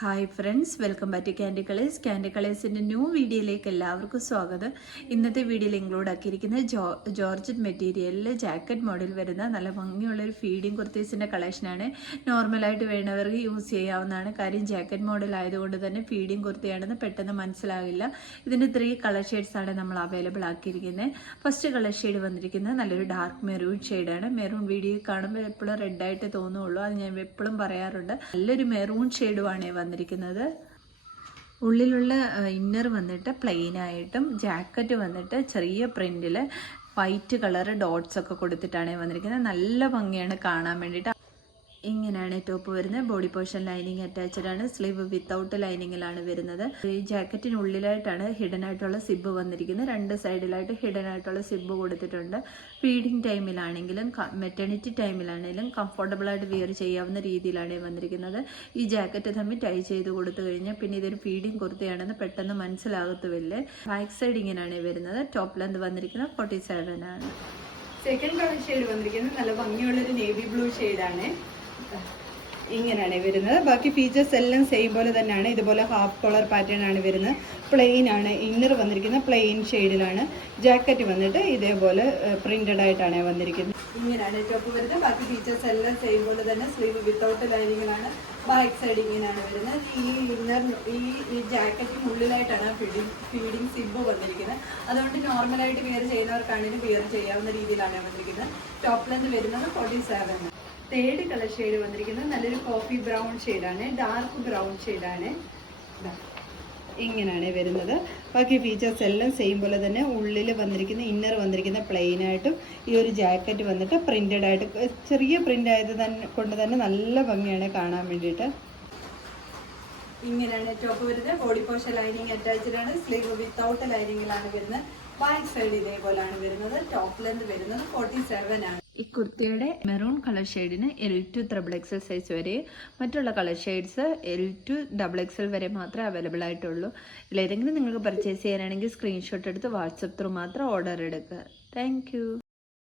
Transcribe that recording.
Hi friends, welcome back to Candy Colours. Candy കളേഴ്സിൻ്റെ new വീഡിയോയിലേക്ക് എല്ലാവർക്കും സ്വാഗതം. ഇന്നത്തെ വീഡിയോയിൽ ഇൻക്ലൂഡ് ആക്കിയിരിക്കുന്നത് ജോർജറ്റ് മെറ്റീരിയലിൽ ജാക്കറ്റ് മോഡൽ വരുന്ന നല്ല ഭംഗിയുള്ളൊരു ഫീഡിങ് കുർത്തീസിൻ്റെ കളക്ഷനാണ്. നോർമലായിട്ട് വേണ്ടവർക്ക് യൂസ് ചെയ്യാവുന്നതാണ്. കാര്യം ജാക്കറ്റ് മോഡൽ ആയതുകൊണ്ട് തന്നെ ഫീഡിങ് കുർത്തിയാണെന്ന് പെട്ടെന്ന് മനസ്സിലാവില്ല. ഇതിൻ്റെ 3 കളർ ഷെയ്ഡ്സാണ് നമ്മൾ അവൈലബിൾ ആക്കിയിരിക്കുന്നത്. ഫസ്റ്റ് കളർ ഷെയ്ഡ് വന്നിരിക്കുന്നത് നല്ലൊരു ഡാർക്ക് മെറൂൺ ഷെയ്ഡാണ്. മെറൂൺ വീഡിയോ കാണുമ്പോൾ എപ്പോഴും റെഡായിട്ട് തോന്നുള്ളൂ, അത് ഞാൻ എപ്പോഴും പറയാറുണ്ട്. നല്ലൊരു മെറൂൺ ഷെയ്ഡുമാണ് വന്നിരിക്കുന്നത്. ഉള്ളിലുള്ള ഇന്നർ വന്നിട്ട് പ്ലെയിൻ ആയിട്ടും ജാക്കറ്റ് വന്നിട്ട് ചെറിയ പ്രിന്റിൽ വൈറ്റ് കളർ ഡോട്ട്സ് ഒക്കെ കൊടുത്തിട്ടാണ് വന്നിരിക്കുന്നത്. നല്ല ഭംഗിയാണ് കാണാൻ വേണ്ടിയിട്ട്. ഇങ്ങനെയാണ് ടോപ്പ് വരുന്നത്. ബോഡി പോർഷൻ ലൈനിങ് അറ്റാച്ച്ഡ് ആണ്. സ്ലീവ് വിത്തൗട്ട് ലൈനിങ്ങിലാണ് വരുന്നത്. ഈ ജാക്കറ്റിനുള്ളിലായിട്ടാണ് ഹിഡൻ ആയിട്ടുള്ള സിബ് വന്നിരിക്കുന്നത്. 2 സൈഡിലായിട്ട് ഹിഡൻ ആയിട്ടുള്ള സിബ് കൊടുത്തിട്ടുണ്ട്. ഫീഡിങ് ടൈമിലാണെങ്കിലും മെറ്റേണിറ്റി ടൈമിലാണെങ്കിലും കംഫർട്ടബിൾ ആയിട്ട് വിയർ ചെയ്യാവുന്ന രീതിയിലാണ് വന്നിരിക്കുന്നത്. ഈ ജാക്കറ്റ് തമ്മിൽ ടൈ ചെയ്ത് കൊടുത്തു കഴിഞ്ഞാൽ പിന്നെ ഇതൊരു ഫീഡിങ് കുർത്തിയാണെന്ന് പെട്ടെന്ന് മനസ്സിലാകത്തുമില്ല. ബാക്ക് സൈഡ് ഇങ്ങനെയാണ് വരുന്നത്. ടോപ്പ് ലെന്ത് വന്നിരിക്കുന്നത് 47 ആണ്. സെക്കൻഡ് കളർ ഷെയ്ഡ് വന്നിരിക്കുന്നത് നല്ല ഭംഗിയുള്ളൊരു നേവി ബ്ലൂ ഷെയ്ഡാണ്. ഇങ്ങനെയാണ് വരുന്നത്. ബാക്കി ഫീച്ചേഴ്സ് എല്ലാം സെയിം പോലെ തന്നെയാണ്. ഇതുപോലെ ഹാഫ് കോളർ പാറ്റേൺ ആണ് വരുന്നത്. പ്ലെയിൻ ആണ്. ഇന്നർ വന്നിരിക്കുന്നത് പ്ലെയിൻ ഷെയ്ഡിലാണ്. ജാക്കറ്റ് വന്നിട്ട് ഇതേപോലെ പ്രിന്റഡ് ആയിട്ടാണ് വന്നിരിക്കുന്നത്. ഇങ്ങനെയാണ് ടോപ്പ് വരുന്നത്. ബാക്കി ഫീച്ചേഴ്സ് എല്ലാം സെയിം പോലെ തന്നെ. സ്ലീവ് വിത്തൗട്ട് ലൈനിങ്ങിലാണ്. ബാക്ക് സൈഡ് ഇങ്ങനെയാണ് വരുന്നത്. ഈ ജാക്കറ്റിനുള്ളിലായിട്ടാണ് ഫീഡിങ് സിബ് വന്നിരിക്കുന്നത്. അതുകൊണ്ട് നോർമലായിട്ട് വിയർ ചെയ്യുന്നവർക്കാണെങ്കിലും വിയർ ചെയ്യാവുന്ന രീതിയിലാണ് വന്നിരിക്കുന്നത്. ടോപ്പ് ലെന്ത് വരുന്നത് 47. തേർഡ് കളർ ഷെയ്ഡ് വന്നിരിക്കുന്നത് നല്ലൊരു കോഫി ബ്രൗൺ ഷെയ്ഡാണ്. ഡാർക്ക് ബ്രൗൺ ഷെയ്ഡാണ്. ഇങ്ങനെയാണ് വരുന്നത്. ബാക്കി ഫീച്ചേഴ്സ് എല്ലാം സെയിം പോലെ തന്നെ. ഉള്ളിൽ വന്നിരിക്കുന്ന ഇന്നർ വന്നിരിക്കുന്ന പ്ലെയിൻ ആയിട്ടും ഈ ഒരു ജാക്കറ്റ് വന്നിട്ട് പ്രിന്റഡ് ആയിട്ട് ചെറിയ പ്രിന്റ് ആയത് കൊണ്ട് തന്നെ നല്ല ഭംഗിയാണ് കാണാൻ വേണ്ടിയിട്ട്. ഇങ്ങനെയാണ് ടോപ്പ് വരുന്നത്. ബോഡി പോർഷൻ ലൈനിങ് അറ്റാച്ച്ഡ് ആണ്. സ്ലീവ് വിത്തൗട്ട് ലൈനിങ്ങിലാണ് വരുന്നത്. ബാക്ക് സൈഡ് ഇതേപോലെയാണ് വരുന്നത്. ടോപ്പ് ലെന്ത് വരുന്നത് 47 ആണ്. ഈ കുർത്തിയുടെ മെറൂൺ കളർ ഷെയ്ഡിന് L to XXL സൈസ് വരെ, മറ്റുള്ള colour shades L to XXL വരെ മാത്രമേ അവൈലബിൾ ആയിട്ടുള്ളൂ. ഇതിലേതെങ്കിലും നിങ്ങൾക്ക് പർച്ചേസ് ചെയ്യാനാണെങ്കിൽ സ്ക്രീൻഷോട്ട് എടുത്ത് വാട്സപ്പ് ത്രൂ മാത്രം ഓർഡർ എടുക്കുക. താങ്ക്